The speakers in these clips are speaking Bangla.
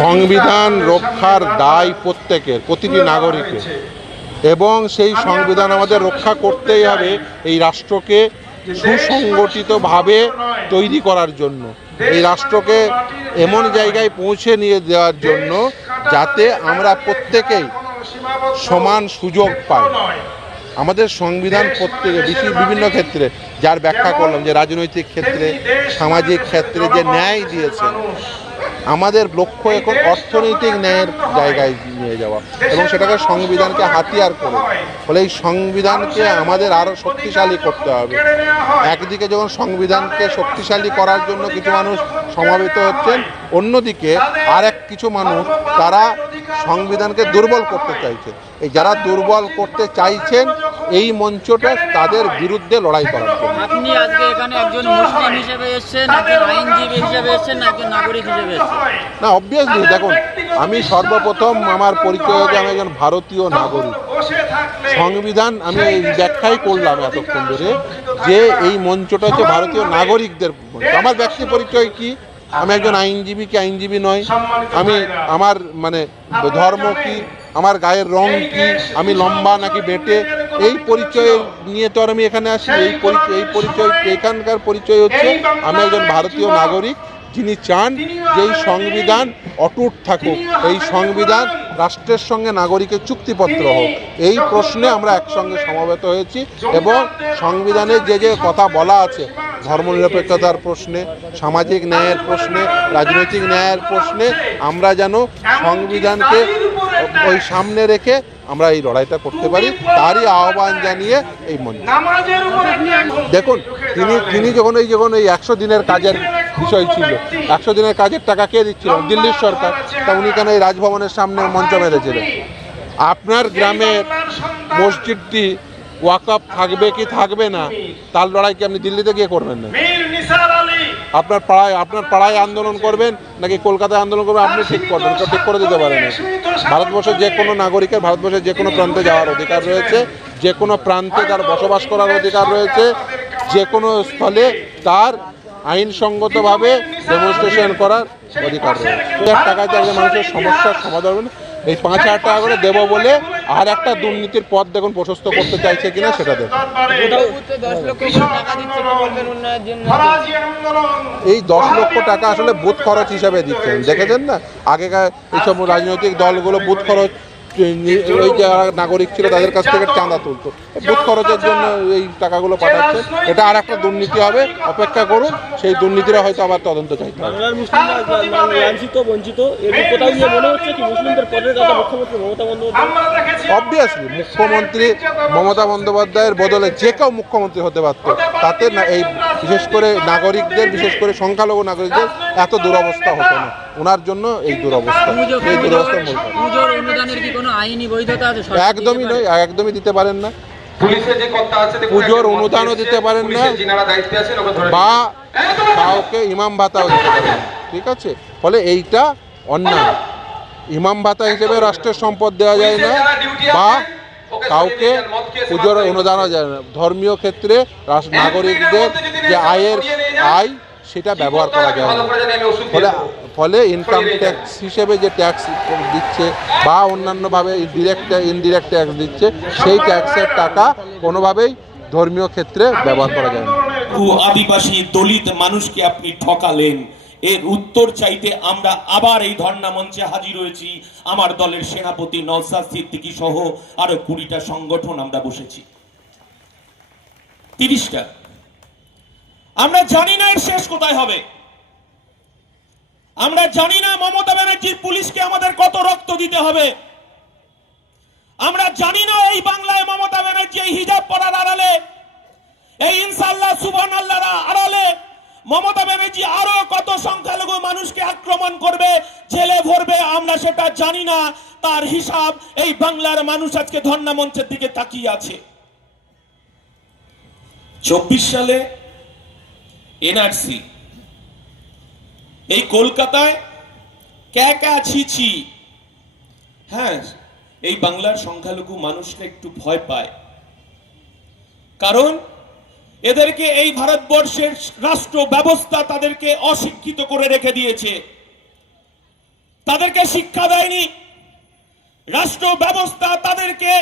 সংবিধান রক্ষার দায় প্রত্যেকের, প্রতিটি নাগরিকের। এবং সেই সংবিধান আমাদের রক্ষা করতেই হবে এই রাষ্ট্রকে সুসংগঠিতভাবে তৈরি করার জন্য। এই রাষ্ট্রকে এমন জায়গায় পৌঁছে নিয়ে দেওয়ার জন্য যাতে আমরা প্রত্যেকেই সমান সুযোগ পাই। আমাদের সংবিধান প্রত্যেকে বিভিন্ন ক্ষেত্রে, যার ব্যাখ্যা করলাম যে রাজনৈতিক ক্ষেত্রে, সামাজিক ক্ষেত্রে যে ন্যায় দিয়েছেন আমাদের লক্ষ্য এখন অর্থনৈতিক ন্যায়ের জায়গায় নিয়ে যাওয়া এবং সেটাকে সংবিধানকে হাতিয়ার করে। ফলে এই সংবিধানকে আমাদের আরও শক্তিশালী করতে হবে। একদিকে যখন সংবিধানকে শক্তিশালী করার জন্য কিছু মানুষ সমাবেত হচ্ছেন, অন্যদিকে আর এক কিছু মানুষ, তারা সংবিধানকে দুর্বল করতে চাইছে। এই যারা দুর্বল করতে চাইছেন এই মঞ্চটা তাদের বিরুদ্ধে লড়াই করার জন্য। আপনি আজকে এখানে একজন মুসলিম হিসেবে এসেছেন একজন আইনজীবী হিসেবে এসেছেন একজন নাগরিক হিসেবে এসেছেন? না অবভিয়াসলি দেখুন আমি সর্বপ্রথম আমার পরিচয় হচ্ছে আমি একজন ভারতীয় নাগরিক। সংবিধান আমি এই ব্যাখ্যাই করলাম এতক্ষণ ধরে যে এই মঞ্চটা হচ্ছে ভারতীয় নাগরিকদের আমার ব্যক্তি পরিচয় কি? আমি একজন আইনজীবী কি আইনজীবী নয়? আমি আমার মানে ধর্ম কি আমার গায়ের রং কি আমি লম্বা নাকি বেটে? এই পরিচয় নিয়ে। তো আর আমি এখানে আসি এই পরিচয় এই পরিচয় এখানকার পরিচয় হচ্ছে আমি একজন ভারতীয় নাগরিক। যিনি চান যে এই সংবিধান অটুট থাকুক এই সংবিধান রাষ্ট্রের সঙ্গে নাগরিকের চুক্তিপত্র হোক। এই প্রশ্নে আমরা একসঙ্গে সমবেত হয়েছি এবং সংবিধানে যে যে কথা বলা আছে ধর্মনিরপেক্ষতার প্রশ্নে সামাজিক ন্যায়ের প্রশ্নে রাজনৈতিক ন্যায়ের প্রশ্নে আমরা যেন সংবিধানকে ওই সামনে রেখে আমরা এই লড়াইটা করতে পারি। তারই আহ্বান জানিয়ে এই মঞ্চ। দেখুন তিনি তিনি যখন এই যখন এই একশো দিনের কাজের বিষয় ছিল একশো দিনের কাজের টাকা কে দিচ্ছিল? দিল্লির সরকার। তা উনি কেন এই রাজভবনের সামনে মঞ্চ মেরেছিলেন? আপনার গ্রামের মসজিদটি ওয়াকআপ থাকবে কি থাকবে না তার লড়াই কি আপনি দিল্লিতে গিয়ে করবেন না? আপনার পাড়ায় আপনার পাড়ায় আন্দোলন করবেন নাকি কলকাতায় আন্দোলন করবেন, আপনি ঠিক করবেন ঠিক করে দিতে পারেন ভারতবর্ষের যে কোনো নাগরিকের, ভারতবর্ষের যে কোনো প্রান্তে যাওয়ার অধিকার রয়েছে, যে কোনো প্রান্তে তার বসবাস করার অধিকার রয়েছে, যে কোনো স্থলে তার আইনসঙ্গতভাবে ডেমনস্ট্রেশন করার অধিকার রয়েছে টাকাতে একজন মানুষের সমস্যার সমাধান। এই পাঁচ হাজার টাকা করে দেবো বলে আর একটা দুর্নীতির পথ দেখুন প্রশস্ত করতে চাইছে কিনা সেটা দেখুন। এই দশ লক্ষ টাকা আসলে বুথ খরচ হিসাবে দিচ্ছেন। দেখেছেন না? আগেকার এইসব রাজনৈতিক দলগুলো বুথ খরচ ওই যারা নাগরিক ছিল তাদের কাছ থেকে চাঁদা তুলতো। বুথ খরচের জন্য এই টাকাগুলো পাঠাচ্ছে। এটা আর একটা দুর্নীতি হবে অপেক্ষা করুন সেই দুর্নীতিরা হয়তো আবার তদন্ত কোথাও গিয়ে মনে অবভিয়াসলি মুখ্যমন্ত্রী মমতা বন্দ্যোপাধ্যায়ের বদলে যে কেউ মুখ্যমন্ত্রী হতে পারত তাতে না এই বিশেষ করে নাগরিকদের বিশেষ করে সংখ্যালঘু নাগরিকদের এত দুরবস্থা হতো না। ওনার জন্য এই দুরবস্থা। এই দুরবস্থার মূল একদমই নয় একদমই দিতে পারেন না। পুজোর অনুদানও দিতে পারেন না। বা না। কাউকে ইমাম ভাতাও দিতে পারেন না। ঠিক আছে? ফলে এইটা অন্যায়। ইমাম ভাতা হিসেবে রাষ্ট্রের সম্পদ দেওয়া যায় না বা কাউকে পুজোর অনুদানও যায় না। ধর্মীয় ক্ষেত্রে নাগরিকদের যে আয়ের আয় সেটা ব্যবহার করা যায় না। ফলে। ফলে ইনকাম ট্যাক্স হিসেবে যে ট্যাক্স দিচ্ছে বা অন্যান্যভাবে ডিরেক্ট ইনডিরেক্ট ট্যাক্স দিচ্ছে সেই ট্যাক্সের টাকা কোনোভাবেই ধর্মীয় ক্ষেত্রে ব্যবহার করা যায় না। আদিবাসী দলিত মানুষকে আপনি ঠকালেন। এর উত্তর চাইতে আমরা আবার এই ধর্ণা মঞ্চে হাজির হয়েছি। আমার দলের সেনাপতি নওসাদ সিদ্দিকী সহ আরও কুড়িটা সংগঠন আমরা বসেছি। তিরিশটা। আমরা জানি না এর শেষ কোথায় হবে। আমরা জানি না মমতা ব্যানার্জির পুলিশকে আমাদের কত রক্ত দিতে হবে। আমরা জানি না এই বাংলায় মমতা ব্যানার্জি এই হিজাব পরার আড়ালে, এই ইনশাল্লাহ সুবহান আল্লাহর আড়ালে মমতা ব্যানার্জি আরও কত সংখ্যালঘু মানুষকে আক্রমণ করবে, জেলে ভরবে, আমরা সেটা জানি না। তার হিসাব এই বাংলার মানুষ আজকে ধর্ণা মঞ্চের দিকে তাকিয়ে আছে। চব্বিশ সালে এনআরসি এই কলকাতায় ক্যা ক্যা ছি হ্যাঁ এই বাংলার সংখ্যালঘু মানুষরা একটু ভয় পায়। কারণ এদেরকে এই ভারতবর্ষের রাষ্ট্র ব্যবস্থা তাদেরকে অশিক্ষিত করে রেখে দিয়েছে। তাদেরকে শিক্ষা দেয়নি। রাষ্ট্র ব্যবস্থা তাদেরকে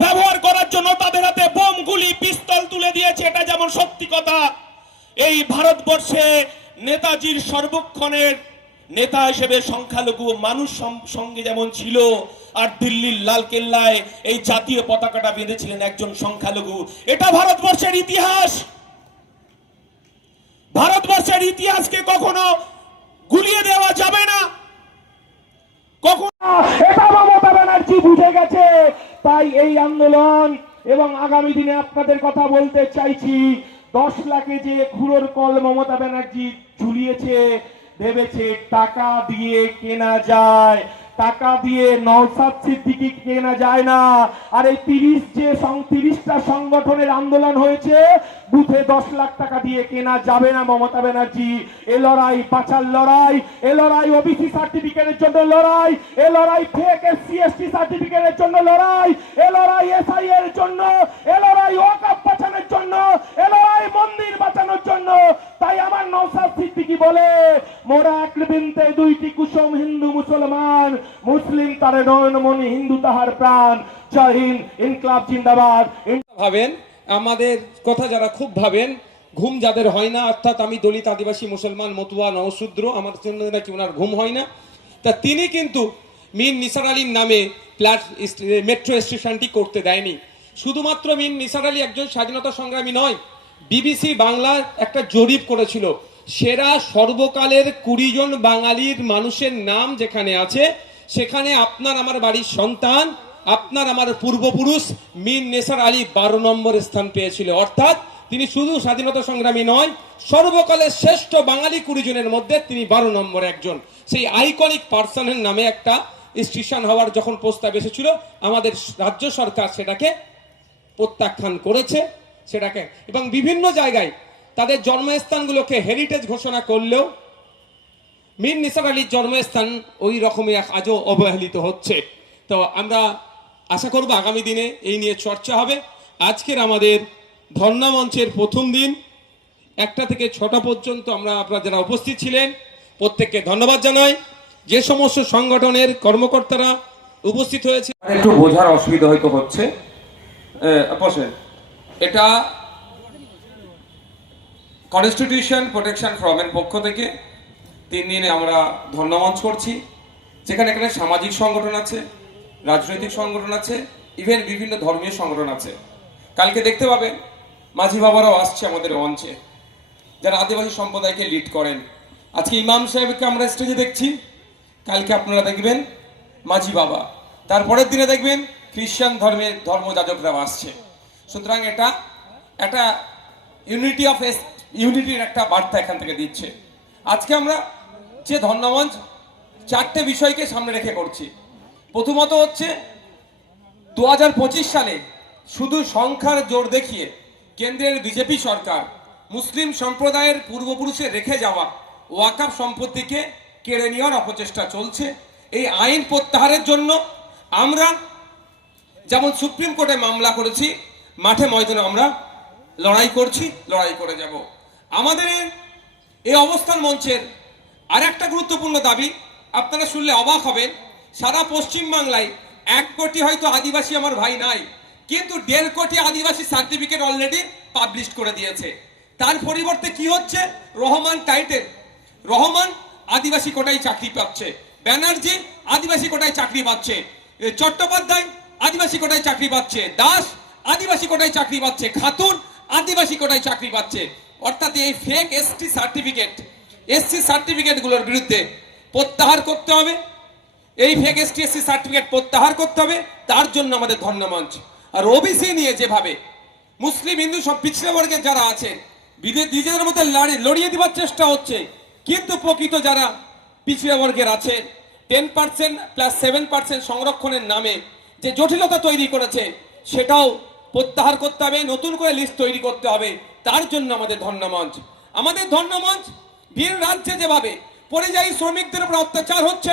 ব্যবহার করার জন্য তাদের হাতে বোম গুলি পিস্তল তুলে দিয়েছে। এটা যেমন সত্যি কথা, এই ভারতবর্ষে নেতাজির সর্বক্ষণের নেতা হিসেবে সংখ্যালঘু মানুষ সঙ্গে যেমন ছিল, আর দিল্লির লাল কেল্লায় এই জাতীয় পতাকাটা বেঁধেছিলেন একজন সংখ্যালঘু। এটা ভারতবর্ষের ইতিহাস! ভারতবর্ষের ইতিহাসকে কখনো গুলিয়ে দেওয়া যাবে না। কখন এটা মমতা ব্যানার্জি বুঝে গেছে। তাই এই আন্দোলন এবং আগামী দিনে আপনাদের কথা বলতে চাইছি। দশ লাখে যে খুঁড়োর কল মমতা ব্যানার্জি ঝুলিয়েছে ভেবেছে টাকা দিয়ে কেনা যায়। টাকা দিয়ে নওসাদ সিদ্দিকি কেনা যায় না। আর এই তিরিশ যে তিরিশটা সংগঠনের আন্দোলন হয়েছে, বুথে দশ লাখ টাকা দিয়ে কেনা যাবে না মমতা ব্যানার্জি। এ লড়াই পাচার লড়াই, এ লড়াই ওবিসি সার্টিফিকেটের জন্য লড়াই, এ লড়াই ফেক এসসি এসটি সার্টিফিকেটের জন্য লড়াই, এ লড়াই এসআই এর জন্য, এ লড়াই ওয়াকআপ বাঁচানোর জন্য, এ লড়াই মন্দির বাঁচানোর জন্য। তাই আমার নৌসাদ সিদ্দিকি বলে, মোরা এক বিনতে দুইটি কুসুম হিন্দু মুসলমান মুসলিম তারে নয়নমণি হিন্দু তাহার প্রাণ। হিন্দ, ইনকলাব জিন্দাবাদ। ভাবেন, আমাদের কথা যারা খুব ভাবেন, ঘুম যাদের হয় না, অর্থাৎ আমি দলিত আদিবাসী, মুসলমান, মতুয়া, নওশূদ্র, আমার জন্য নাকি ওনার ঘুম হয় না। তা তিনি কিন্তু মিন নিসার আলীর নামে প্ল্যাট মেট্রো স্টেশনটি করতে দেয়নি। শুধুমাত্র মিন নিসার আলী একজন স্বাধীনতা সংগ্রামী নয় বিবিসি বাংলার একটা জরিপ করেছিল, সেরা সর্বকালের কুড়ি জন বাঙালির মানুষের নাম যেখানে আছে সেখানে আপনার আমার বাড়ির সন্তান, আপনার আমার পূর্বপুরুষ মীর নেসার আলী বারো নম্বর স্থান পেয়েছিল। অর্থাৎ তিনি শুধু স্বাধীনতা সংগ্রামী নয়, সর্বকালের শ্রেষ্ঠ বাঙালি কুড়ি জনের মধ্যে তিনি বারো নম্বর একজন। সেই আইকনিক পার্সনের নামে একটা স্টেশন হওয়ার যখন প্রস্তাব এসেছিল, আমাদের রাজ্য সরকার সেটাকে প্রত্যাখ্যান করেছে, সেটাকে। এবং বিভিন্ন জায়গায় তাদের জন্মস্থানগুলোকে হেরিটেজ ঘোষণা করলেও মীর নিসার আলীর জন্মস্থান ওই রকমই এক আজও অবহেলিত হচ্ছে। তো আমরা আশা করব আগামী দিনে এই নিয়ে চর্চা হবে। আজকের আমাদের ধর্ণা মঞ্চের প্রথম দিন। একটা থেকে ছটা পর্যন্ত আমরা আপনারা যারা উপস্থিত ছিলেন, প্রত্যেককে ধন্যবাদ জানাই। যে সমস্ত সংগঠনের কর্মকর্তারা উপস্থিত হয়েছে একটু বোঝার অসুবিধা হয়তো হচ্ছে। এটা কনস্টিটিউশন প্রোটেকশন ফ্রমের পক্ষ থেকে তিন দিনে আমরা ধন্যমঞ্চ করছি, যেখানে এখানে সামাজিক সংগঠন আছে, রাজনৈতিক সংগঠন আছে ইভেন বিভিন্ন ধর্মীয় সংগঠন আছে। কালকে দেখতে পাবেন, মাঝি বাবারাও আসছে আমাদের মঞ্চে, যারা আদিবাসী সম্প্রদায়কে লিড করেন। আজকে ইমাম সাহেবকে আমরা স্টেজে দেখছি, কালকে আপনারা দেখবেন মাঝি বাবা। তারপরের দিনে দেখবেন খ্রিস্টান ধর্মের ধর্মযাজকরা আসছে। সুতরাং এটা, একটা ইউনিটি অফ ইউনিটির একটা বার্তা এখান থেকে দিচ্ছে। আজকে আমরা যে ধর্মমঞ্চ চারটে বিষয়কে সামনে রেখে করছি। প্রথমত হচ্ছে দু হাজার পঁচিশ সালে শুধু সংখ্যার জোর দেখিয়ে কেন্দ্রের বিজেপি সরকার মুসলিম সম্প্রদায়ের পূর্বপুরুষে রেখে যাওয়া ওয়াকাফ সম্পত্তিকে কেড়ে নেওয়ার অপচেষ্টা চলছে। এই আইন প্রত্যাহারের জন্য আমরা যেমন সুপ্রিম কোর্টে মামলা করেছি, মাঠে ময়দানে আমরা লড়াই করছি, লড়াই করে যাব। আমাদের এই অবস্থান মঞ্চের আর একটা গুরুত্বপূর্ণ দাবি, আপনারা শুনলে অবাক হবেন, সারা পশ্চিম বাংলায় এক কোটি হয়তো আদিবাসী আমার ভাই নাই, কিন্তু দেড় কোটি আদিবাসী সার্টিফিকেট অলরেডি পাবলিশ করে দিয়েছে। তার পরিবর্তে কি হচ্ছে? রহমান টাইটেল রহমান আদিবাসী কোটায় চাকরি পাচ্ছে। ব্যানার্জি আদিবাসী কোটায় চাকরি পাচ্ছে। চট্টোপাধ্যায় আদিবাসী কোটায় চাকরি পাচ্ছে। দাস আদিবাসী কোটায় চাকরি পাচ্ছে। খাতুন আদিবাসী কোটায় চাকরি পাচ্ছে। অর্থাৎ এই fake S T certificate S C সার্টিফিকেটগুলোর বিরুদ্ধে প্রত্যাহার করতে হবে। এই ফেক এসটি এসসি সার্টিফিকেট প্রত্যাহার করতে হবে, তার জন্য আমাদের ধন্যমঞ্চ আর ওবিসি নিয়ে যেভাবে মুসলিম, হিন্দু সব পিছড়ে বর্গের যারা আছে বিদে- নিজেদের মধ্যে লড়ে- লড়িয়ে দেওয়ার চেষ্টা হচ্ছে। কিন্তু প্রকৃত যারা পিছড়ে বর্গের আছে ten percent plus seven percent সংরক্ষণের নামে যে জটিলতা তৈরি করেছে, সেটাও প্রত্যাহার করতে হবে, নতুন করে লিস্ট তৈরি করতে হবে, তার জন্য আমাদের ধর্ণমঞ্চ। আমাদের ধর্ণমঞ্চ ভিন রাজ্যে যেভাবে পরিযায়ী শ্রমিকদের উপর অত্যাচার হচ্ছে,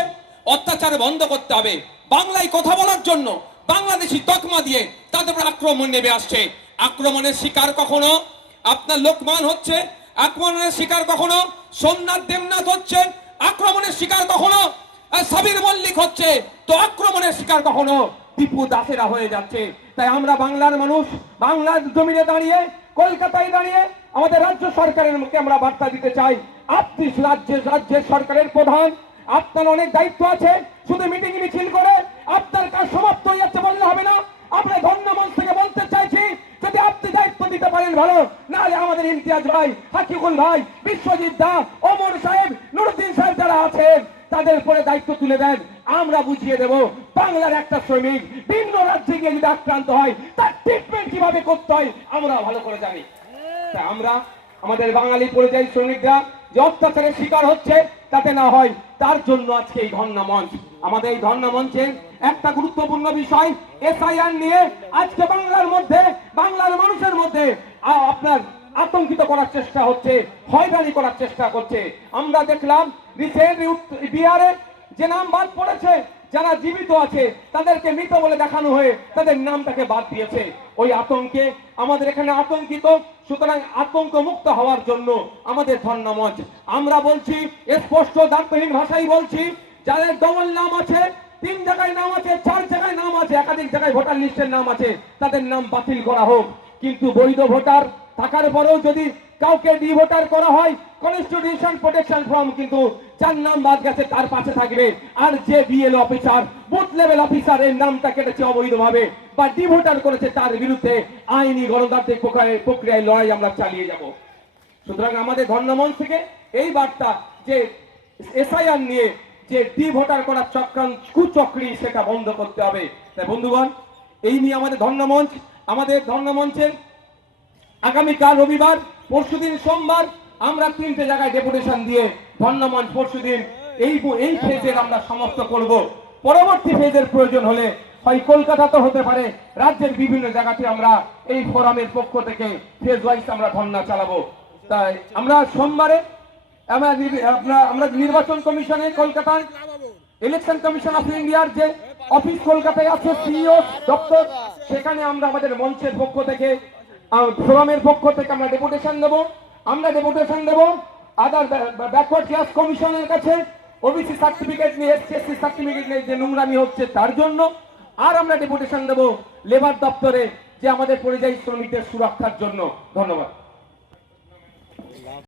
অত্যাচার বন্ধ করতে হবে। বাংলায় কথা বলার জন্য বাংলাদেশি তকমা দিয়ে তাদের উপর আক্রমণ নেমে আসছে। আক্রমণের শিকার কখনো? আপনার লোকমান হচ্ছে। আক্রমণের শিকার কখনো? সোমনাথ দেবনাথ হচ্ছে। আক্রমণের শিকার কখনো? সাবির মল্লিক হচ্ছে। তো আক্রমণের শিকার কখনো? টিপু দাসেরা হয়ে যাচ্ছে। তাই আমরা বাংলার মানুষ, বাংলার জমিনে দাঁড়িয়ে, কলকাতায় দাঁড়িয়ে আমাদের রাজ্য সরকারের মুখে আমরা বার্তা দিতে চাই। আপনি রাজ্যের রাজ্যের সরকারের প্রধান। আপনার অনেক দায়িত্ব আছে, শুধু মিটিং মিছিল করে আপনার কাজ সমাপ্ত হয়ে যাচ্ছে বললে হবে না। আমরা ধন্যমঞ্চ থেকে বলতে চাইছি, যদি আপনি দায়িত্ব দিতে পারেন ভালো, নাহলে আমাদের ইমতিয়াজ ভাই হাকিকুল ভাই, বিশ্বজিৎ দা, ওমর সাহেব, নুরুদ্দিন সাহেব যারা আছেন, তাদের উপরে দায়িত্ব তুলে দেন। আমরা বুঝিয়ে দেব, বাংলার একটা শ্রমিক ভিন্ন রাজ্যে গিয়ে যদি আক্রান্ত হয়, তার ট্রিটমেন্ট কীভাবে করতে হয়, আমরা ভালো করে জানি। তাই আমরা, আমাদের বাঙালি পরিযায়ী শ্রমিকরা যে অত্যাচারের শিকার হচ্ছে, তাতে না হয় তার জন্য আজকে এই ধর্ণা মঞ্চ। আমাদের এই ধর্ণা মঞ্চের একটা গুরুত্বপূর্ণ বিষয় এসআইআর নিয়ে আজকে বাংলার মধ্যে, বাংলার মানুষের মধ্যে আপনার আতঙ্কিত করার চেষ্টা হচ্ছে, হয়রানি করার চেষ্টা করছে। আমরা দেখলাম রিসেন্ট বিহারে যে নাম বাদ পড়েছে যারা জীবিত আছে, তাদেরকে মৃত বলে দেখানো হয়ে তাদের নামটাকে বাদ দিয়েছে। ওই আতঙ্কে আমাদের এখানে আতঙ্কিত, সুতরাং আতঙ্ক মুক্ত হওয়ার জন্য আমাদের মঞ্চ আমরা বলছি স্পষ্ট দার্থহীন ভাষাই বলছি, যাদের ডবল নাম আছে, তিন জায়গায় নাম আছে, চার জায়গায় নাম আছে, একাধিক জায়গায় ভোটার লিস্টের নাম আছে, তাদের নাম বাতিল করা হোক। কিন্তু বৈধ ভোটার থাকার পরেও যদি কাউকে ডিভোটার করা হয় কনস্টিটিউশন প্রোটেকশন ফর্ম কিন্তু যার নাম বাদ গেছে, তার পাশে থাকবে আর যে B L officer booth level officer এর নামটা কেটেছে অবৈধভাবে বা ডিভোটার করেছে তার বিরুদ্ধে আইনি গণতান্ত্রিক প্রক্রিয়ায় লড়াই আমরা চালিয়ে যাব। সুতরাং আমাদের ধর্ণামঞ্চ থেকে এই বার্তা যে এসআইআর নিয়ে যে ডি ভোটার করার চক্রান্ত, কুচক্রি, সেটা বন্ধ করতে হবে। তাই বন্ধুগণ, এই নিয়ে আমাদের ধর্ণামঞ্চ আমাদের ধর্ণামঞ্চের আগামীকাল রবিবার পরশুদিন সোমবার আমরা তিনটে জায়গায় ডেপুটেশন দিয়ে ধন্যমঞ্চ পরশুদিন। এই এই ফেজের আমরা সমাপ্ত করব। পরবর্তী ফেজের প্রয়োজন হলে হয় কলকাতা তো হতে পারে, রাজ্যের বিভিন্ন জায়গাতে আমরা এই ফোরামের পক্ষ থেকে ফেজ ওয়াইজ আমরা ধর্ণা চালাবো। তাই আমরা সোমবারে আমরা আমরা- নির্বাচন কমিশনে কলকাতায় ইলেকশন কমিশন অফ ইন্ডিয়ার যে অফিস কলকাতায় আছে সিইও দপ্তর সেখানে আমরা আমাদের মঞ্চের পক্ষ থেকে ফোরামের পক্ষ থেকে আমরা ডেপুটেশন দেব। আমরা ডেপুটেশন দেব আদার ব্যাকওয়ার্ড ক্লাস কমিশনের কাছে। ওবিসি সার্টিফিকেট নিয়ে এসসি সার্টিফিকেট নিয়ে যে নোংরামি হচ্ছে তার জন্য। আর আমরা ডেপুটেশন দেব লেবার দপ্তরে যে আমাদের পরিযায়ী শ্রমিকদের সুরক্ষার জন্য। ধন্যবাদ।